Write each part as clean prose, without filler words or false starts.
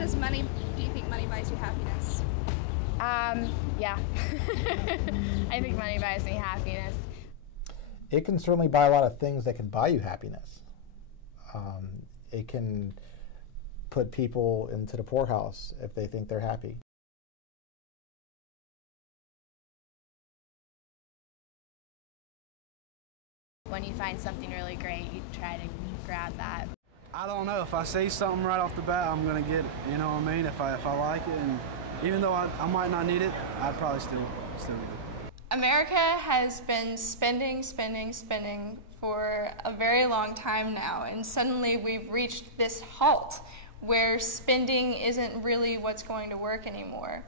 Do you think money buys you happiness? Yeah. I think money buys me happiness. It can certainly buy a lot of things that can buy you happiness. It can put people into the poorhouse if they think they're happy. When you find something really great, you try to grab that. I don't know. If I see something right off the bat, I'm going to get it. You know what I mean? If I like it, and even though I might not need it, I'd probably still get it. America has been spending for a very long time now, and suddenly we've reached this halt where spending isn't really what's going to work anymore.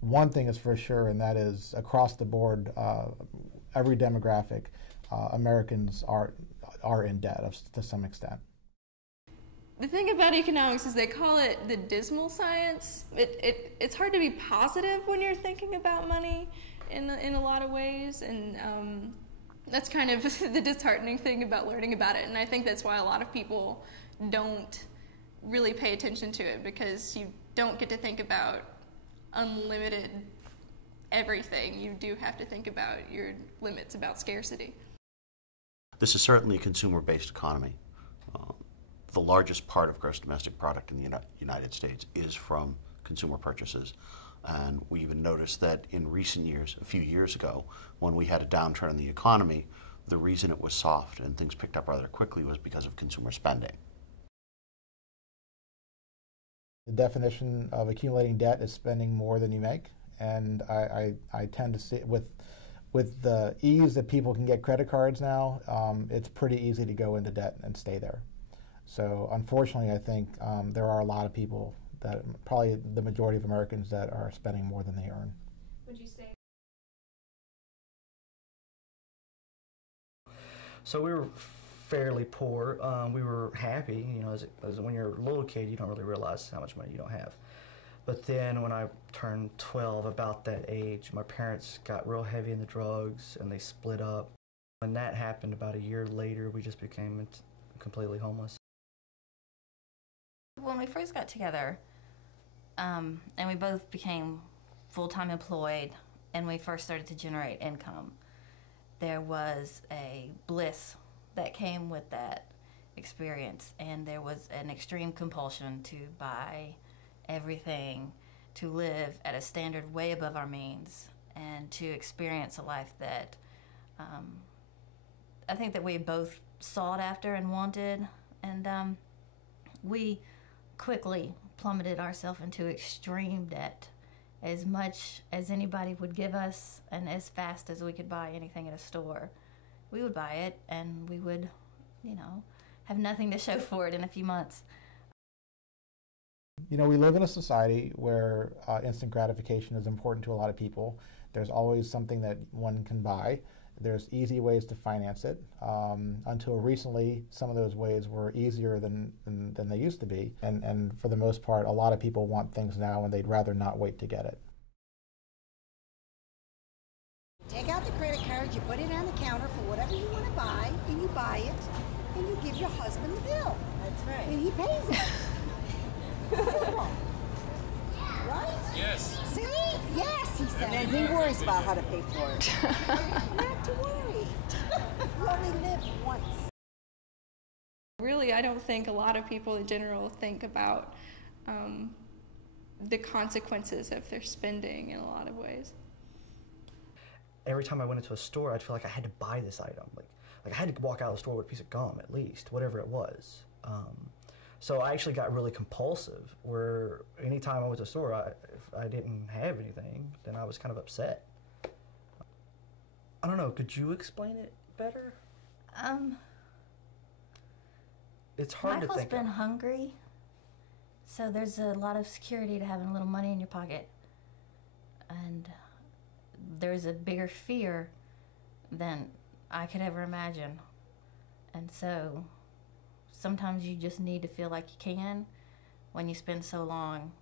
One thing is for sure, and that is across the board, every demographic, Americans are in debt to some extent. The thing about economics is they call it the dismal science. It's hard to be positive when you're thinking about money in a lot of ways, and that's kind of the disheartening thing about learning about it. And I think that's why a lot of people don't really pay attention to it, because you don't get to think about unlimited everything. You do have to think about your limits, about scarcity. This is certainly a consumer-based economy. The largest part of gross domestic product in the United States is from consumer purchases. And we even noticed that in recent years, a few years ago, when we had a downturn in the economy, the reason it was soft and things picked up rather quickly was because of consumer spending. The definition of accumulating debt is spending more than you make, and I tend to see with the ease that people can get credit cards now, it's pretty easy to go into debt and stay there. So unfortunately, I think there are a lot of people, that probably the majority of Americans, that are spending more than they earn. Would you say? So we were fairly poor. We were happy, you know, as when you're a little kid, you don't really realize how much money you don't have. But then when I turned 12, about that age, my parents got real heavy in the drugs and they split up. When that happened, about a year later, we just became completely homeless. When we first got together, and we both became full-time employed, and we first started to generate income, there was a bliss that came with that experience, and there was an extreme compulsion to buy everything, to live at a standard way above our means, and to experience a life that I think that we both sought after and wanted, and we quickly plummeted ourselves into extreme debt, as much as anybody would give us and as fast as we could buy anything at a store. We would buy it and we would, you know, have nothing to show for it in a few months. You know, we live in a society where instant gratification is important to a lot of people. There's always something that one can buy. There's easy ways to finance it. Until recently, some of those ways were easier than they used to be. And for the most part, a lot of people want things now and they'd rather not wait to get it. Take out the credit card, you put it on the counter for whatever you want to buy, and you buy it, and you give your husband the bill. That's right. And he pays it. Simple. Right? Yes. See? Yes, he said. And then he worries about how to pay for it. Not to worry. You only live once. Really, I don't think a lot of people in general think about the consequences of their spending in a lot of ways. Every time I went into a store, I'd feel like I had to buy this item. Like I had to walk out of the store with a piece of gum, at least, whatever it was. So I actually got really compulsive, where anytime I went to the store, if I didn't have anything, then I was kind of upset. I don't know, could you explain it better? It's hard to think. Michael's been hungry, so there's a lot of security to having a little money in your pocket. And there's a bigger fear than I could ever imagine. And so sometimes you just need to feel like you can when you spend so long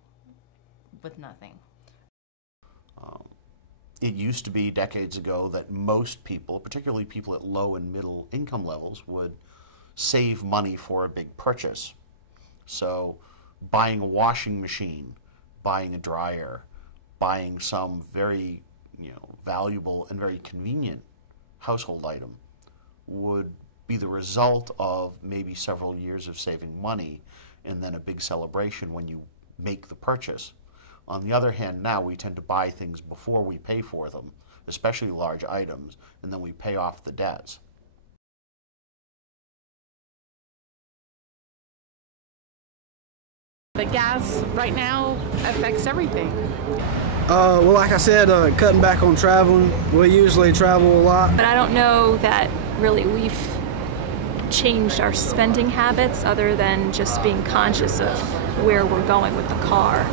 with nothing. It used to be decades ago that most people, particularly people at low and middle income levels, would save money for a big purchase. So buying a washing machine, buying a dryer, buying some very valuable and very convenient household item would be the result of maybe several years of saving money and then a big celebration when you make the purchase. On the other hand, now we tend to buy things before we pay for them, especially large items, and then we pay off the debts. The gas right now affects everything. Well, like I said, cutting back on traveling. We usually travel a lot. But I don't know that really we've changed our spending habits other than just being conscious of where we're going with the car.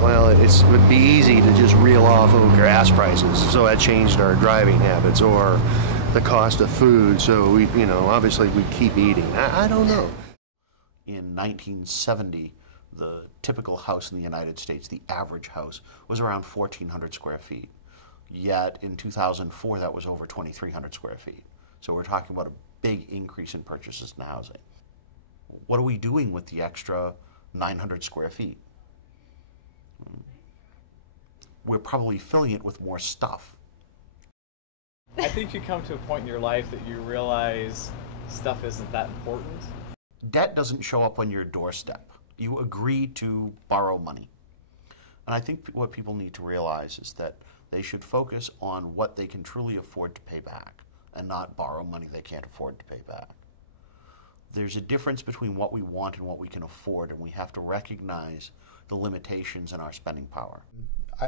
Well, it would be easy to just reel off of gas prices, so that changed our driving habits, or the cost of food, so we, obviously we keep eating. I don't know. In 1970, the typical house in the United States, the average house, was around 1,400 square feet. Yet in 2004, that was over 2,300 square feet. So we're talking about a big increase in purchases in housing. What are we doing with the extra 900 square feet? We're probably filling it with more stuff. I think you come to a point in your life that you realize stuff isn't that important. Debt doesn't show up on your doorstep. You agree to borrow money. And I think what people need to realize is that they should focus on what they can truly afford to pay back and not borrow money they can't afford to pay back. There's a difference between what we want and what we can afford, and we have to recognize the limitations in our spending power.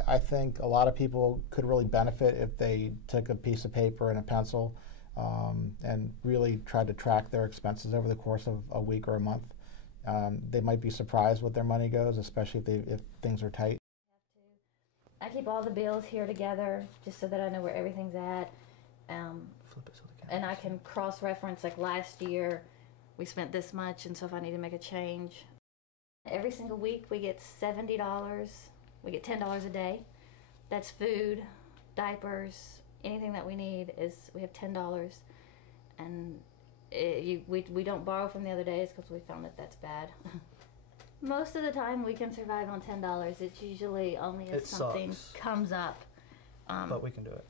I think a lot of people could really benefit if they took a piece of paper and a pencil and really tried to track their expenses over the course of a week or a month. They might be surprised what their money goes, especially if things are tight. I keep all the bills here together just so that I know where everything's at. And I can cross-reference, like last year we spent this much, and so if I need to make a change. Every single week we get $70. We get $10 a day. That's food, diapers, anything that we need we have $10. And we don't borrow from the other days because we found that that's bad. Most of the time we can survive on $10. It's usually only if something comes up. But we can do it.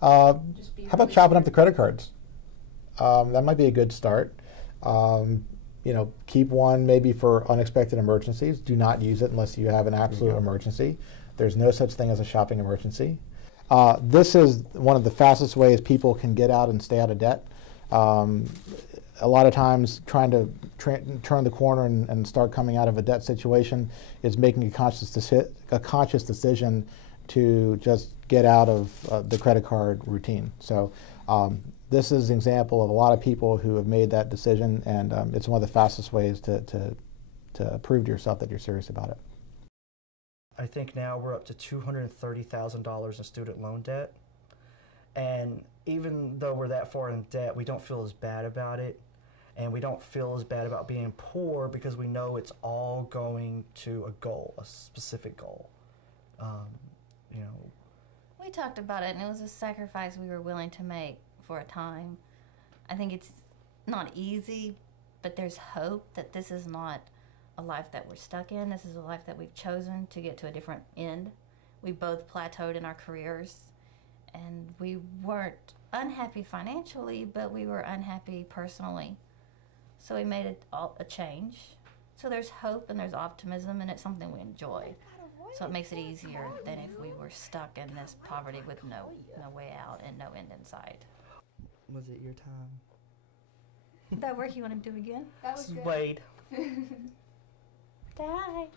How about chopping up the credit cards? That might be a good start. Keep one maybe for unexpected emergencies. Do not use it unless you have an absolute emergency. There's no such thing as a shopping emergency. This is one of the fastest ways people can get out and stay out of debt. A lot of times trying to turn the corner and start coming out of a debt situation is making a conscious decision to just get out of the credit card routine. So this is an example of a lot of people who have made that decision, and it's one of the fastest ways to prove to yourself that you're serious about it. I think now we're up to $230,000 in student loan debt. And even though we're that far in debt, we don't feel as bad about it. And we don't feel as bad about being poor because we know it's all going to a goal, a specific goal. We talked about it, and it was a sacrifice we were willing to make for a time. I think it's not easy, but there's hope that this is not a life that we're stuck in. This is a life that we've chosen to get to a different end. We both plateaued in our careers, and we weren't unhappy financially, but we were unhappy personally. So we made a change. So there's hope and there's optimism, and it's something we enjoy. So it makes it easier than if we were stuck in this poverty with no way out and no end in sight. Was it your time? That work you want to do again? That was good. Wade. Die.